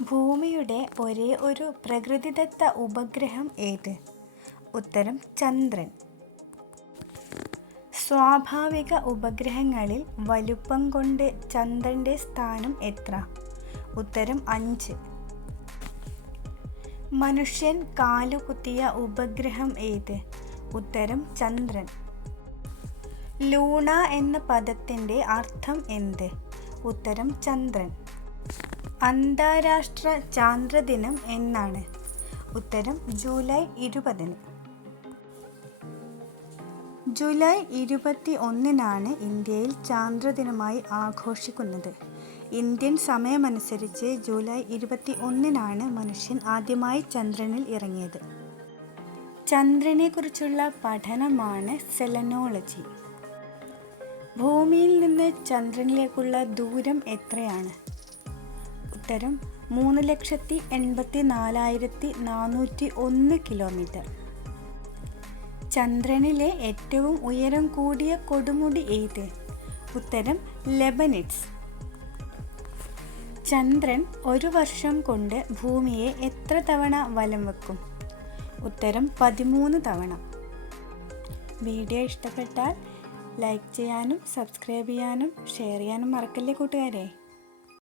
ഭൂമിയുടെ ഒരേ ഒരു പ്രകൃതിദത്ത ഉപഗ്രഹം ഏത്? ഉത്തരം ചന്ദ്രൻ. സ്വാഭാവിക ഉപഗ്രഹങ്ങളിൽ വലുപ്പം കൊണ്ട് ചന്ദ്രന്റെ സ്ഥാനം എത്ര? ഉത്തരം അഞ്ച്. മനുഷ്യൻ കാലുകുത്തിയ ഉപഗ്രഹം ഏത്? ഉത്തരം ചന്ദ്രൻ. ലൂണ എന്ന പദത്തിന്റെ അർത്ഥം എന്ത്? ഉത്തരം ചന്ദ്രൻ. അന്താരാഷ്ട്ര ചാന്ദ്രദിനം എന്നാണ്. ഉത്തരം ജൂലൈ ഇരുപതിന്. ജൂലൈ ഇരുപത്തി ഒന്നിനാണ് ഇന്ത്യയിൽ ചാന്ദ്രദിനമായി ആഘോഷിക്കുന്നത്. ഇന്ത്യൻ സമയമനുസരിച്ച് ജൂലൈ ഇരുപത്തി ഒന്നിനാണ് മനുഷ്യൻ ആദ്യമായി ചന്ദ്രനിൽ ഇറങ്ങിയത്. ചന്ദ്രനെക്കുറിച്ചുള്ള പഠനമാണ് സെലനോളജി. ഭൂമിയിൽ നിന്ന് ചന്ദ്രനിലേക്കുള്ള ദൂരം എത്രയാണ്? ഉത്തരം മൂന്ന് ലക്ഷത്തി എൺപത്തി നാലായിരത്തി നാനൂറ്റി ഒന്ന് കിലോമീറ്റർ. ചന്ദ്രനിലെ ഏറ്റവും ഉയരം കൂടിയ കൊടുമുടി ഏത്? ഉത്തരം ലെബനിറ്റ്സ്. ചന്ദ്രൻ ഒരു വർഷം കൊണ്ട് ഭൂമിയെ എത്ര തവണ വലം വെക്കും? ഉത്തരം പതിമൂന്ന് തവണ. വീഡിയോ ഇഷ്ടപ്പെട്ടാൽ ലൈക്ക് ചെയ്യാനും സബ്സ്ക്രൈബ് ചെയ്യാനും ഷെയർ ചെയ്യാനും മറക്കല്ലേ കൂട്ടുകാരെ?